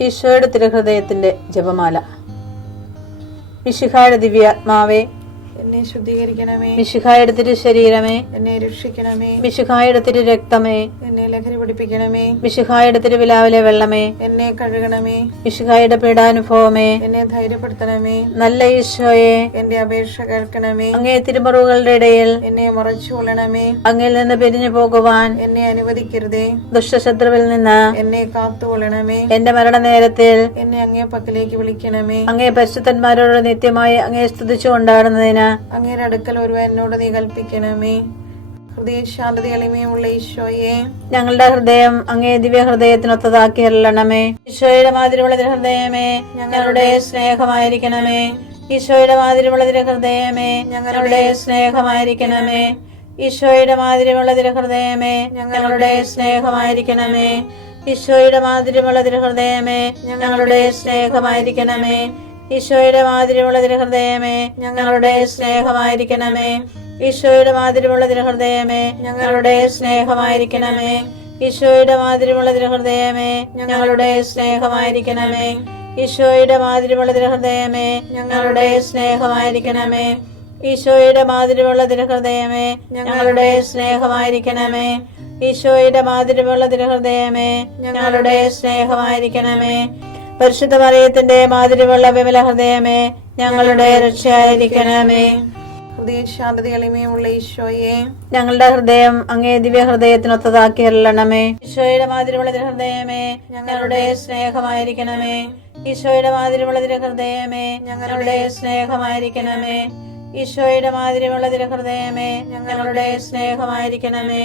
ഈശോയുടെ തിരുഹൃദയത്തിന്റെ ജപമാല. മിശിഹായുടെ ദിവ്യാത്മാവേ, എന്നെ ശുദ്ധീകരിക്കണമേ. മിശിഹായുടെ തിരു ശരീരമേ, എന്നെ രക്ഷിക്കണമേ. മിശിഹായുടെ തിരു രക്തമേ, എന്നെ ലഹരി പിടിപ്പിക്കണമേ. മിശിഹായുടെ തിരുവിലാവിലെ വെള്ളമേ, എന്നെ കഴുകണമേ. മിശിഹായുടെ പീഡാനുഭവമേ, എന്നെ ധൈര്യപ്പെടുത്തണമേ. നല്ല ഈശോയെ, എന്റെ അപേക്ഷ കേൾക്കണമേ. അങ്ങേ തിരുമുറിവുകളുടെ ഇടയിൽ എന്നെ മറച്ചുകൊള്ളണമേ. അങ്ങിൽ നിന്ന് പിരിഞ്ഞു പോകുവാൻ എന്നെ അനുവദിക്കരുതേ. ദുഷ്ടശത്രുവിൽ നിന്ന് എന്നെ കാത്തുകൊള്ളണമേ. എന്റെ മരണനേരത്തിൽ എന്നെ അങ്ങേ പക്കലേക്ക് വിളിക്കണമേ. അങ്ങേ പരിശുദ്ധന്മാരോട് നിത്യമായി അങ്ങേ സ്തുതിച്ചു കൊണ്ടാടുന്നതിന് അങ്ങയുടെ അടുക്കൽ ഒരുവൻ എന്നോട് നീ കൽപ്പിക്കണമേ. ഹൃദയ ശാന്തത എളിമയുള്ള ഈശോയെ, ഞങ്ങളുടെ ഹൃദയം അങ്ങേ ദിവ്യ ഹൃദയത്തിനൊത്തതാക്കി അരുളണമേ. ഈശോയുടെ മാതിരിയുള്ള ഹൃദയമേ, ഞങ്ങളുടെ സ്നേഹമായിരിക്കണമേ. ഈശോയുടെ മാതിരിയുള്ള ഹൃദയമേ, ഞങ്ങളുടെ സ്നേഹമായിരിക്കണമേ. ഈശോയുടെ മാതിരിയുള്ള ഹൃദയമേ, ഞങ്ങളുടെ സ്നേഹമായിരിക്കണമേ. ഈശോയുടെ മാതിരിയുള്ള ഹൃദയമേ, ഞങ്ങളുടെ സ്നേഹമായിരിക്കണമേ. ഈശോയുടെ മാതിരിയുള്ള ഹൃദയമേ, ഞങ്ങളുടെ സ്നേഹമായിരിക്കണമേ. ഈശോയുടെ മാതിരിയുള്ള ഹൃദയമേ, ഞങ്ങളുടെ സ്നേഹമായിരിക്കണമേ. ഈശോയുടെ മാതിരിയുള്ള ഹൃദയമേ, ഞങ്ങളുടെ സ്നേഹമായിരിക്കണമേ. ഈശോയുടെ മാതിരിയുള്ള ഹൃദയമേ, ഞങ്ങളുടെ സ്നേഹമായിരിക്കണമേ. ഈശോയുടെ മാതിരിയുള്ള ഹൃദയമേ, ഞങ്ങളുടെ സ്നേഹമായിരിക്കണമേ. ഈശോയുടെ മാതിരിയുള്ള ഹൃദയമേ, ഞങ്ങളുടെ സ്നേഹമായിരിക്കണമേ. പരിശുദ്ധ മറിയത്തിന്റെ മാതിരിയുള്ള വിമല ഹൃദയമേ, ഞങ്ങളുടെ രക്ഷയായിരിക്കണമേ. ഹൃദയ ശാന്തത എളിമയുള്ള ഈശോയെ, ഞങ്ങളുടെ ഹൃദയം അങ്ങേ ദിവ്യ ഹൃദയത്തിനൊത്തതാക്കി അരുളണമേ. ഈശോയുടെ മാതിരിയുള്ള ഹൃദയമേ, ഞങ്ങളുടെ സ്നേഹമായിരിക്കണമേ. ഈശോയുടെ മാതിരിയുള്ള ഹൃദയമേ, ഞങ്ങളുടെ സ്നേഹമായിരിക്കണമേ. ഈശോയുടെ മാതിരിയുള്ള ഹൃദയമേ, ഞങ്ങളുടെ സ്നേഹമായിരിക്കണമേ.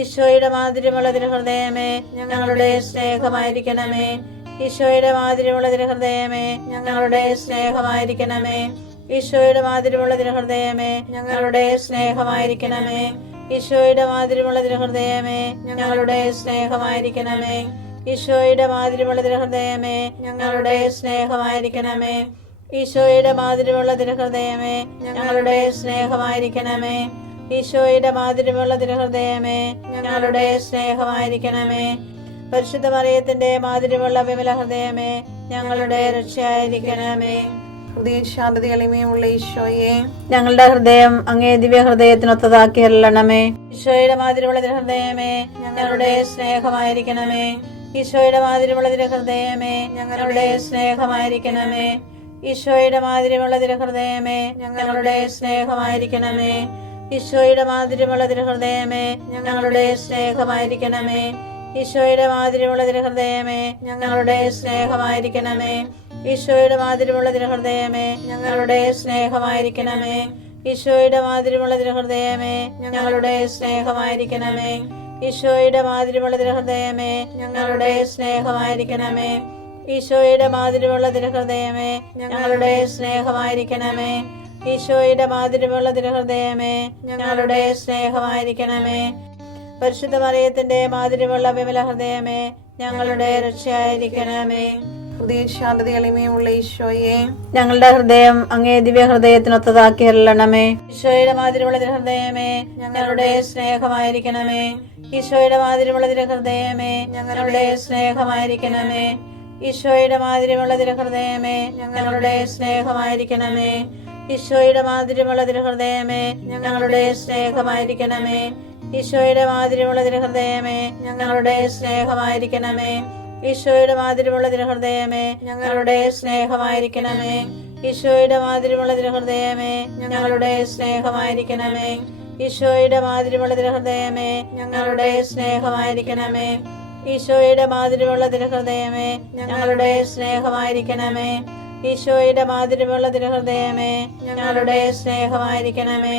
ഈശോയുടെ മാതിരിയുള്ള ഹൃദയമേ, ഞങ്ങളുടെ സ്നേഹമായിരിക്കണമേ. ഈശോയുടെ മാതിരിയുള്ള ഹൃദയമേ, ഞങ്ങളുടെ സ്നേഹമായിരിക്കണമേ. ഈശോയുടെ മാതിരിയുള്ള ഹൃദയമേ, ഞങ്ങളുടെ സ്നേഹമായിരിക്കണമേ. ഈശോയുടെ മാതിരിയുള്ള ഹൃദയമേ, ഞങ്ങളുടെ സ്നേഹമായിരിക്കണമേ. ഈശോയുടെ മാതിരിയുള്ള ഹൃദയമേ, ഞങ്ങളുടെ സ്നേഹമായിരിക്കണമേ. ഈശോയുടെ മാതിരിയുള്ള ഹൃദയമേ, ഞങ്ങളുടെ സ്നേഹമായിരിക്കണമേ. ഈശോയുടെ മാതിരിയുള്ള ഹൃദയമേ, ഞങ്ങളുടെ സ്നേഹമായിരിക്കണമേ. പരിശുദ്ധ മറിയത്തിന്റെ മാതിരിയുള്ള വിമല ഹൃദയമേ, ഞങ്ങളുടെ രക്ഷയായിരിക്കണമേ. ഹൃദയ ശാന്തത എളിമയുള്ള ഈശോയെ, ഞങ്ങളുടെ ഹൃദയം അങ്ങേ ദിവ്യ ഹൃദയത്തിനൊത്തതാക്കി അരുളണമേ. ഈശോയുടെ മാതിരിയുള്ള ഹൃദയമേ, ഞങ്ങളുടെ സ്നേഹമായിരിക്കണമേ. ഈശോയുടെ മാതിരിയുള്ള ഹൃദയമേ, ഞങ്ങളുടെ സ്നേഹമായിരിക്കണമേ. ഈശോയുടെ മാതിരിയുള്ള ഹൃദയമേ, ഞങ്ങളുടെ സ്നേഹമായിരിക്കണമേ. ഈശോയുടെ മാതിരിയുള്ള ഹൃദയമേ, ഞങ്ങളുടെ സ്നേഹമായിരിക്കണമേ. ഈശോയുടെ മാതിരിയുള്ള ഹൃദയമേ, ഞങ്ങളുടെ സ്നേഹമായിരിക്കണമേ. ഈശോയുടെ മാതിരിയുള്ള ഹൃദയമേ, ഞങ്ങളുടെ സ്നേഹമായിരിക്കണമേ. ഈശോയുടെ മാതിരിയുള്ള ഹൃദയമേ, ഞങ്ങളുടെ സ്നേഹമായിരിക്കണമേ. ഈശോയുടെ മാതിരിയുള്ള ഹൃദയമേ, ഞങ്ങളുടെ സ്നേഹമായിരിക്കണമേ. ഈശോയുടെ മാതിരിയുള്ള ഹൃദയമേ, ഞങ്ങളുടെ സ്നേഹമായിരിക്കണമേ. ഈശോയുടെ മാതിരിയുള്ള ഹൃദയമേ, ഞങ്ങളുടെ സ്നേഹമായിരിക്കണമേ. പരിശുദ്ധ മറിയത്തിന്റെ മാതിരിയുള്ള വിമല ഹൃദയമേ, ഞങ്ങളുടെ രക്ഷയായിരിക്കണമേ. ഹൃദയ ശാന്തത എളിമയുള്ള ഈശോയെ, ഞങ്ങളുടെ ഹൃദയം അങ്ങേ ദിവ്യ ഹൃദയത്തിനൊത്തതാക്കി അരുളണമേ. ഈശോയുടെ മാതിരിയുള്ള ഹൃദയമേ, ഞങ്ങളുടെ സ്നേഹമായിരിക്കണമേ. ഈശോയുടെ മാതിരിയുള്ള ഹൃദയമേ, ഞങ്ങളുടെ സ്നേഹമായിരിക്കണമേ. ഈശോയുടെ മാതിരിയുള്ള ഹൃദയമേ, ഞങ്ങളുടെ സ്നേഹമായിരിക്കണമേ. ഈശോയുടെ മാതിരിയുള്ള ഹൃദയമേ, ഞങ്ങളുടെ സ്നേഹമായിരിക്കണമേ. ഈശോയുടെ മാതിരിയുള്ള ഹൃദയമേ, ഞങ്ങളുടെ സ്നേഹമായിരിക്കണമേ. ഈശോയുടെ മാതിരിയുള്ള ഹൃദയമേ, ഞങ്ങളുടെ സ്നേഹമായിരിക്കണമേ. ഈശോയുടെ മാതിരിയുള്ള ഹൃദയമേ, ഞങ്ങളുടെ സ്നേഹമായിരിക്കണമേ. ഈശോയുടെ മാതിരിയുള്ള ഹൃദയമേ, ഞങ്ങളുടെ സ്നേഹമായിരിക്കണമേ. ഈശോയുടെ മാതിരിയുള്ള ഹൃദയമേ, ഞങ്ങളുടെ സ്നേഹമായിരിക്കണമേ. ഈശോയുടെ മാതിരിയുള്ള ഹൃദയമേ, ഞങ്ങളുടെ സ്നേഹമായിരിക്കണമേ.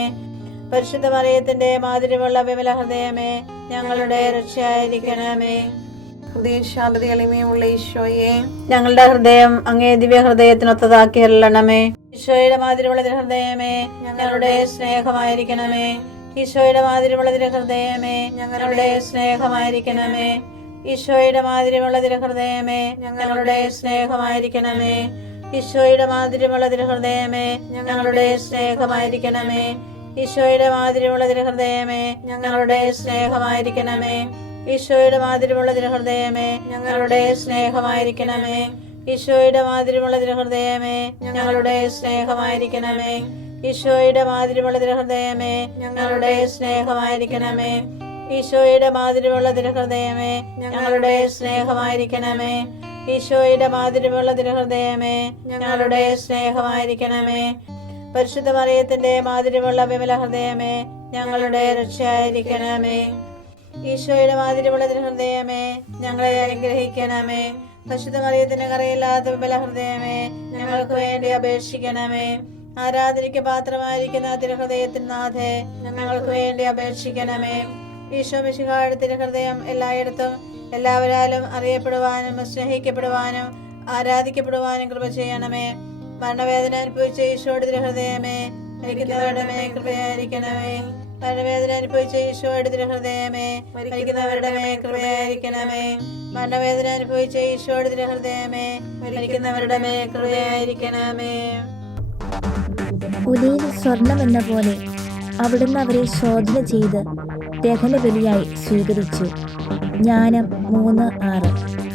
പരിശുദ്ധ മറിയത്തിന്റെ മാതിരിയുള്ള വിമല ഹൃദയമേ, ഞങ്ങളുടെ രക്ഷയായിരിക്കണമേ. ഹൃദയ ശാന്തത എളിമയുള്ള ഈശോയെ, ഞങ്ങളുടെ ഹൃദയം അങ്ങേ ദിവ്യ ഹൃദയത്തിനൊത്തതാക്കി അരുളണമേ. ഈശോയുടെ മാതിരിയുള്ള ഹൃദയമേ, ഞങ്ങളുടെ സ്നേഹമായിരിക്കണമേ. ഈശോയുടെ മാതിരിയുള്ള ഹൃദയമേ, ഞങ്ങളുടെ സ്നേഹമായിരിക്കണമേ. ഈശോയുടെ മാതിരിയുള്ള ഹൃദയമേ, ഞങ്ങളുടെ സ്നേഹമായിരിക്കണമേ. ഈശോയുടെ മാതിരിയുള്ള ഹൃദയമേ, ഞങ്ങളുടെ സ്നേഹമായിരിക്കണമേ. ഈശോയുടെ മാതിരിയുള്ള ഹൃദയമേ, ഞങ്ങളുടെ സ്നേഹമായിരിക്കണമേ. ഈശോയുടെ മാതിരിയുള്ള തിരുഹൃദയമേ ഞങ്ങളുടെ സ്നേഹമായിരിക്കണമേ. ഈശോയുടെ മാതിരിയുള്ള തിരുഹൃദയമേ ഞങ്ങളുടെ സ്നേഹമായിരിക്കണമേ. ഈശോയുടെ മാതിരിയുള്ള തിരുഹൃദയമേ ഞങ്ങളുടെ സ്നേഹമായിരിക്കണമേ. ഈശോയുടെ മാതിരിയുള്ള തിരുഹൃദയമേ ഞങ്ങളുടെ സ്നേഹമായിരിക്കണമേ. ഈശോയുടെ മാതിരിയുള്ള തിരുഹൃദയമേ ഞങ്ങളുടെ സ്നേഹമായിരിക്കണമേ. പരിശുദ്ധ മറിയത്തിന്റെ മാതിരിയുള്ള വിമല ഹൃദയമേ ഞങ്ങളുടെ രക്ഷയായിരിക്കണമേ. ഈശോയുടെ മാതിരിയുള്ള തിരുഹൃദയമേ ഞങ്ങളെ അനുഗ്രഹിക്കണമേ. പരിശുദ്ധ മറിയത്തിന്റെ കറയില്ലാത്ത വിമല ഹൃദയമേ ഞങ്ങൾക്ക് വേണ്ടി അപേക്ഷിക്കണമേ. ആരാധനയ്ക്ക് പാത്രമായിരിക്കുന്ന തിരുഹൃദയത്തിന് നാഥേ ഞങ്ങൾക്ക് വേണ്ടി അപേക്ഷിക്കണമേ. ഈശോ മിശിഹായുടെ തിരുഹൃദയം എല്ലായിടത്തും എല്ലാവരാലും അറിയപ്പെടുവാനും സ്നേഹിക്കപ്പെടുവാനും ആരാധിക്കപ്പെടുവാനും കൃപ ചെയ്യണമേ. മരണവേദന അനുഭവിച്ച ഈശോയുടെ തിരുഹൃദയമേ മരിക്കുന്നവരുടെ മേൽ കൃപയായിരിക്കണമേ. മരണവേദന അനുഭവിച്ച ഈശോയുടെ തിരുഹൃദയമേ മരിക്കുന്നവരുടെ മേൽ കൃപയായിരിക്കണമേ. മരണവേദന അനുഭവിച്ച ഈശോയുടെ തിരുഹൃദയമേ മരിക്കുന്നവരുടെ മേൽ കൃപയായിരിക്കണമേ. ഉലയിൽ സ്വർണം എന്ന പോലെ അവിടുന്ന് അവരെ ശോധന ചെയ്ത് ദഹനബലിയായി സ്വീകരിച്ചു. ജ്ഞാനം 3:6.